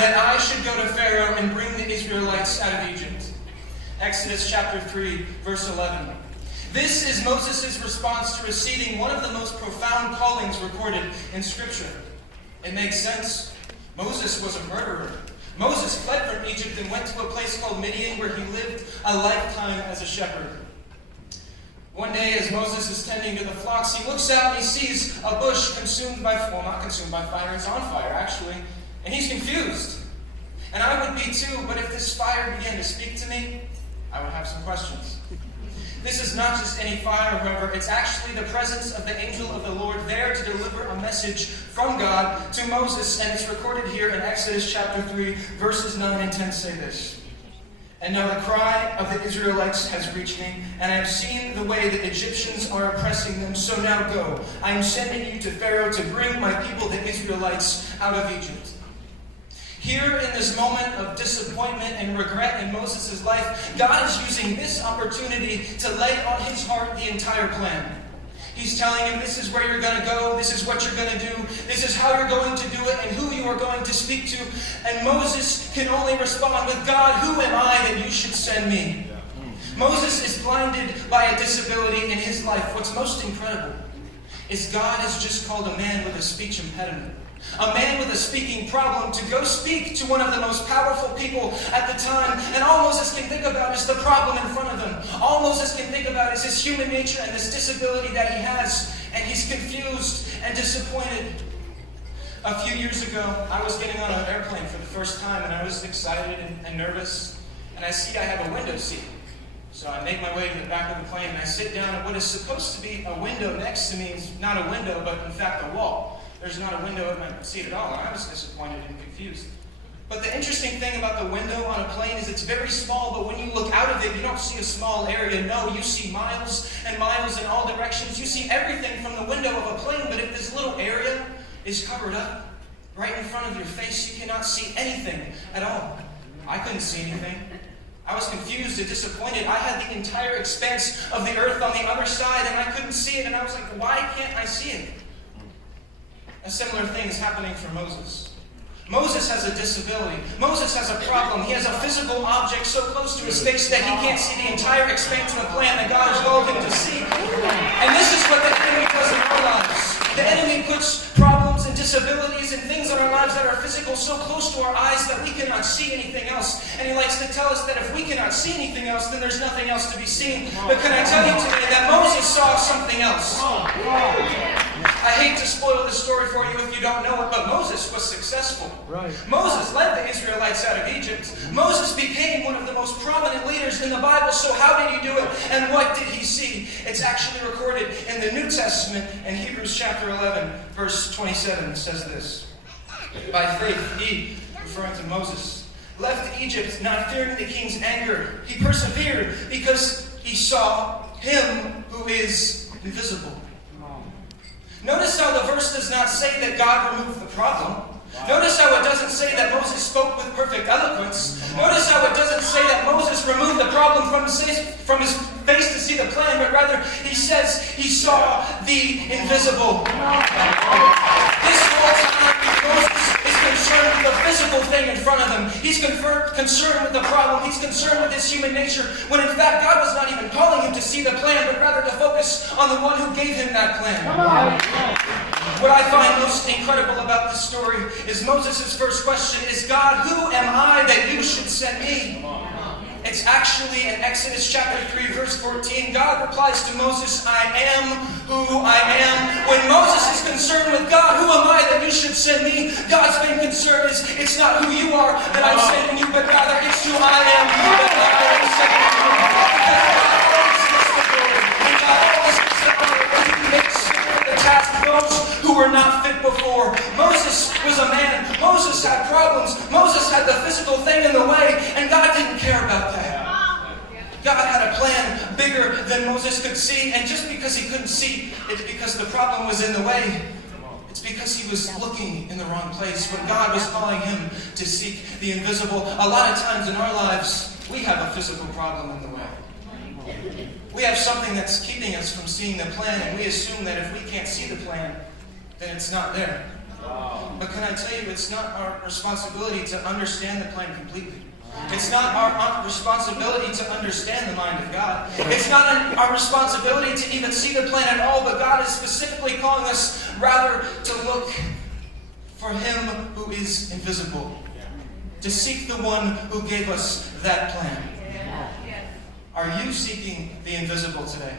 that I should go to Pharaoh and bring the Israelites out of Egypt? Exodus chapter 3, verse 11. This is Moses' response to receiving one of the most profound callings recorded in Scripture. It makes sense. Moses was a murderer. Moses fled from Egypt and went to a place called Midian where he lived a lifetime as a shepherd. One day, as Moses is tending to the flocks, he looks out and he sees a bush consumed by, well, not consumed by fire, it's on fire, actually. And he's confused. And I would be too, but if this fire began to speak to me, I would have some questions. This is not just any fire, however. It's actually the presence of the angel of the Lord there to deliver a message from God to Moses. And it's recorded here in Exodus chapter 3, verses 9 and 10 say this. And now the cry of the Israelites has reached me, and I have seen the way the Egyptians are oppressing them. So now go. I am sending you to Pharaoh to bring my people, the Israelites, out of Egypt. Here in this moment of disappointment and regret in Moses' life, God is using this opportunity to lay on his heart the entire plan. He's telling him, this is where you're going to go, this is what you're going to do, this is how you're going to do it, and who you are going to speak to. And Moses can only respond with, God, who am I that you should send me? Moses is blinded by a disability in his life. What's most incredible is God has just called a man with a speech impediment, a man with a speaking problem, to go speak to one of the most powerful people at the time. And all Moses can think about is the problem in front of him. All Moses can think about is his human nature and this disability that he has. And he's confused and disappointed. A few years ago, I was getting on an airplane for the first time, and I was excited and nervous. And I see I have a window seat. So I make my way to the back of the plane, and I sit down at what is supposed to be a window next to me. Is not a window, but in fact a wall. There's not a window at my seat at all, and I was disappointed and confused. But the interesting thing about the window on a plane is it's very small, but when you look out of it, you don't see a small area. No, you see miles and miles in all directions. You see everything from the window of a plane, but if this little area is covered up right in front of your face, you cannot see anything at all. I couldn't see anything. I was confused and disappointed. I had the entire expanse of the earth on the other side, and I couldn't see it, and I was like, why can't I see it? A similar thing is happening for Moses. Moses has a disability. Moses has a problem. He has a physical object so close to his face that he can't see the entire expanse of the plan that God has called him to see. And this is what the enemy does in our lives. The enemy puts problems and disabilities and things in our lives that are physical so close to our eyes that we cannot see anything else. And he likes to tell us that if we cannot see anything else, then there's nothing else to be seen. But can I tell you today that Moses saw something else? I hate to spoil the story for you if you don't know it, but Moses was successful. Right. Moses led the Israelites out of Egypt. Moses became one of the most prominent leaders in the Bible. So how did he do it? And what did he see? It's actually recorded in the New Testament in Hebrews chapter 11, verse 27 says this. By faith, he, referring to Moses, left Egypt, not fearing the king's anger. He persevered because he saw him who is invisible. Notice how the verse does not say that God removed the problem. Notice how it doesn't say that Moses spoke with perfect eloquence. Notice how it doesn't say that Moses removed the problem from his face to see the plan, but rather he says he saw the invisible. This whole time, Moses is concerned with the physical thing in front of him. He's concerned with the problem. He's concerned with his human nature, when in fact God was not even calling him to see the plan, but rather to focus on the one who gave him that plan. What I find most incredible about this story is Moses' first question is, God, who am I that you should send me? It's actually in Exodus chapter 3, verse 14. God replies to Moses, I am who I am. When Moses is concerned with God, who am I that you should send me? God's main concern is, it's not who you are that I'm sending you, but rather it's who I am that I am sending you. And God always gets the honor when he makes the task those who were not fit before. Moses was a man. Moses had problems. Moses had the physical thing in the way, and God didn't care about that. God had a plan bigger than Moses could see, and just because he couldn't see, it's because the problem was in the way. It's because he was looking in the wrong place when God was calling him to seek the invisible. A lot of times in our lives, we have a physical problem in the way. We have something that's keeping us from seeing the plan, and we assume that if we can't see the plan, then it's not there. But can I tell you, it's not our responsibility to understand the plan completely. It's not our responsibility to understand the mind of God. It's not our responsibility to even see the plan at all, but God is specifically calling us rather to look for Him who is invisible, to seek the one who gave us that plan. Are you seeking the invisible today?